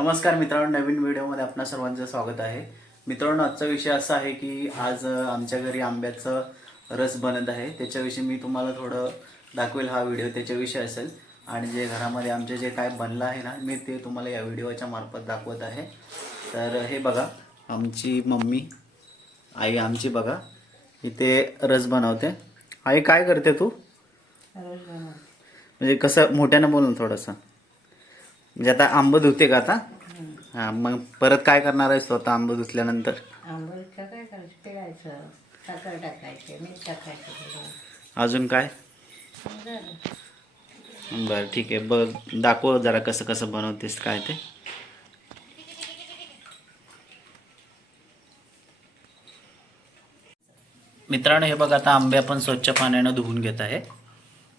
नमस्कार मित्रांनो, नवीन व्हिडिओमध्ये आपणा सर्वांचं स्वागत आहे. मित्रांनो, आजचा विषय असा आहे की आज आमच्या घरी आंब्याचं रस बनत आहे. त्याच्याविषयी मी तुम्हाला थोडं दाखवेल. हा व्हिडिओ त्याच्याविषयी असेल आणि जे घरामध्ये आमचे जे काय बनलं आहे ना, मी ते तुम्हाला या व्हिडिओच्या मार्फत दाखवत आहे. तर हे बघा, आमची मम्मी आई आमची बघा इथे रस बनवते. आई काय करते तू? म्हणजे कसं मोठ्यानं बोलून थोडंसं. म्हणजे आता आंब धुते का आता? हा, मग परत काय करणार आहेस तो आता आंब धुतल्यानंतर? आंबोलीचं काय करायचं, पिळायचं, साखर टाकायचे, मीठ टाकायचं. अजून काय? बरं ठीक आहे, बघ दाखव जरा कसं कसं बनवतेस काय ते. मित्रांनो, हे बघ आता आंबे आपण स्वच्छ पाण्यानं धुवून घेत आहे.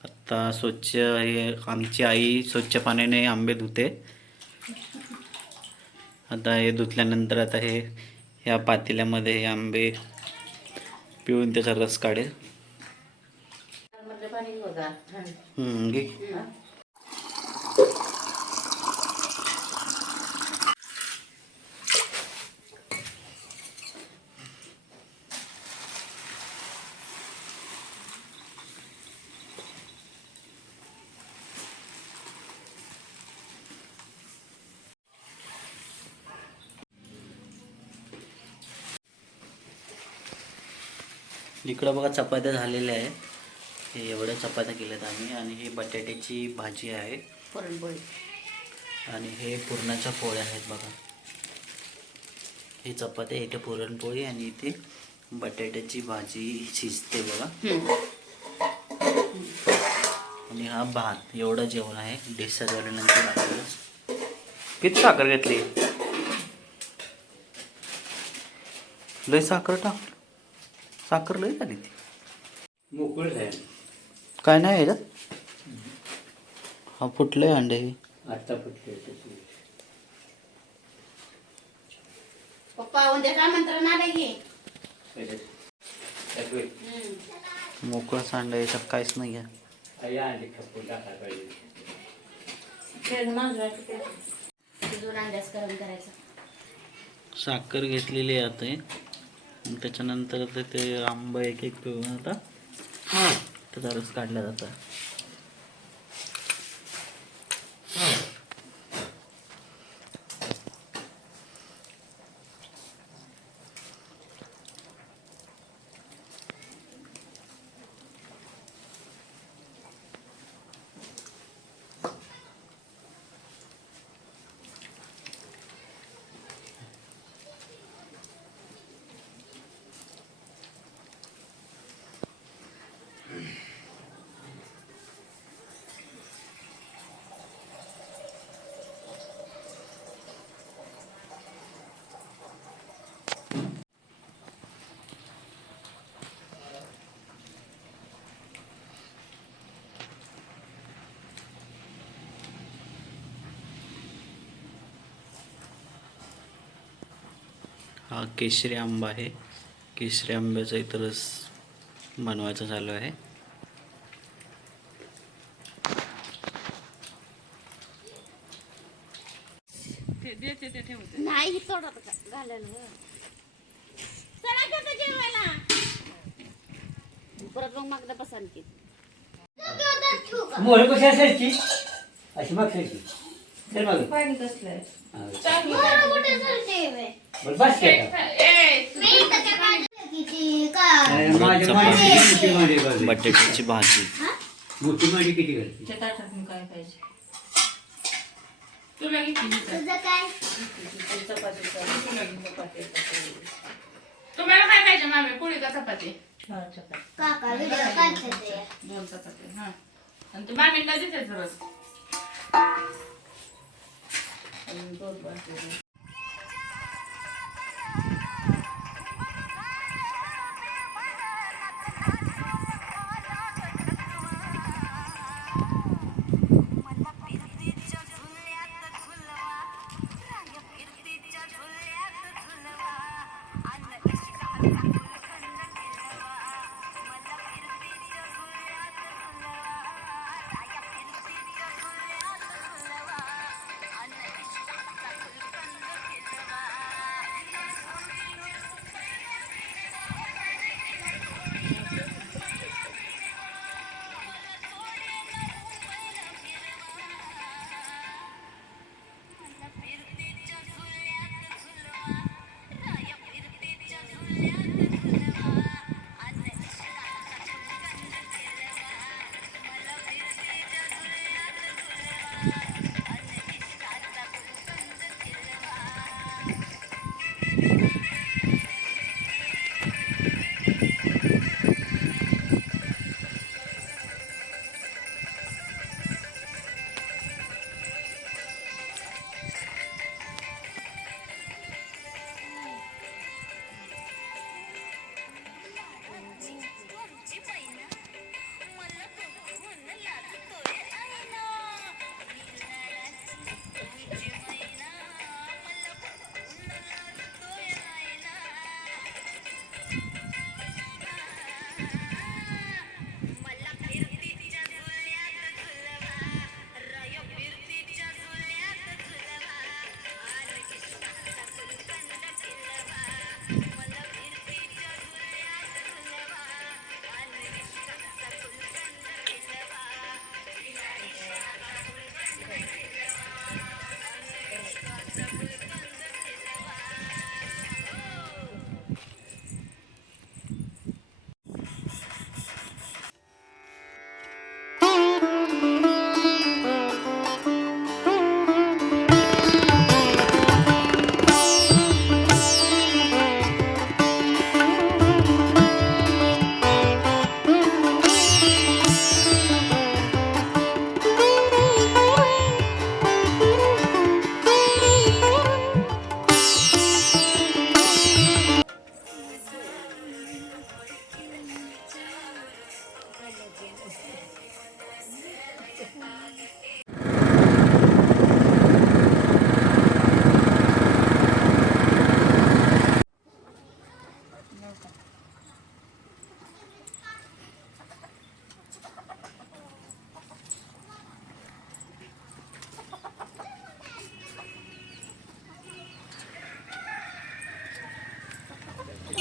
आता स्वच्छ हे आमची आई स्वच्छ पाण्याने आंबे धुते. आता हे धुतल्यानंतर आता हे ह्या पातेल्यामध्ये हे आंबे पिळून त्याचा रस काढेल. घे. इकडं बघा चपात्या झालेल्या आहेत. हे एवढ्या चपात्या केल्यात आम्ही. आणि हे बटाट्याची भाजी आहे, पुरणपोळी. आणि हे पुरणाच्या पोळ्या आहेत बघा. हे चपात्या, इथे पुरणपोळी आणि इथे बटाट्याची भाजी शिजते बघा. आणि हा भात. एवढं जेवण आहे. डिश सजवल्यानंतर आपल्याला. किती साखर घेतली? लय साखर टाक. साखर लय झाली ती. मोकळं आहे. काय नाही ह्याच्यात. हा फुटलंय अंडे. आता फुटले. पप्पा उद्या काय मंत्र आले की मोकळं सांड याच्यात काहीच नाही आहे. साखर घेतलेली आहे आता. मग त्याच्यानंतर ते आंबा एक एक पिळून आता त्याचा रस काढला जातो. हा केशरी आंबा आहे. केशरी आंब्याचा इथं रस बनवायचा चालू आहे. नाही घालायला परत मग मागदा पसंत की मोहरी कशी असायची अशी मागसायची. चल मागे पाणी कसलंय बस की बटाट्याची भाजी. मोठी मांडी किती घालते? काय पाहिजे तुम्हाला काय पाहिजे मामी? पोळी का चपाती? दोन चपाती. हा, आणि तू मामींना देतेच रस. दोन वाटी.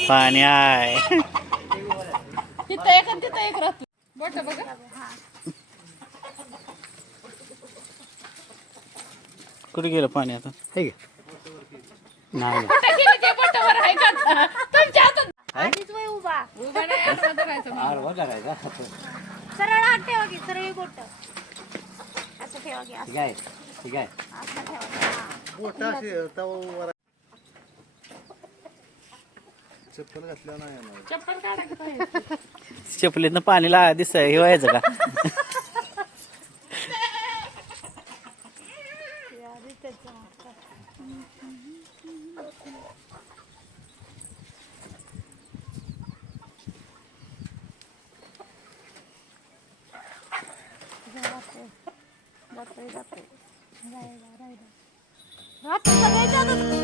पाणी आहे. तिथं एक आणि तिथं एक राहतो बोट बघा. कुठे गेलं पाणी आता? हे घे. नाही कुठं गेलं ते बोटावर आहे का आता? तुमच्या हातात आधीच वय उभा उभं नाही असं धरायचं मग. आडवा धरायचा. सरळ हात ठेवा की सरळ बोट असं ठेवा की ठीक आहे ठीक आहे. असं ठेवा की. हा. चप्पल काढा. चपलीतनं पाणीला दिसत हे व्हायचं का? राहते सगळे जातात.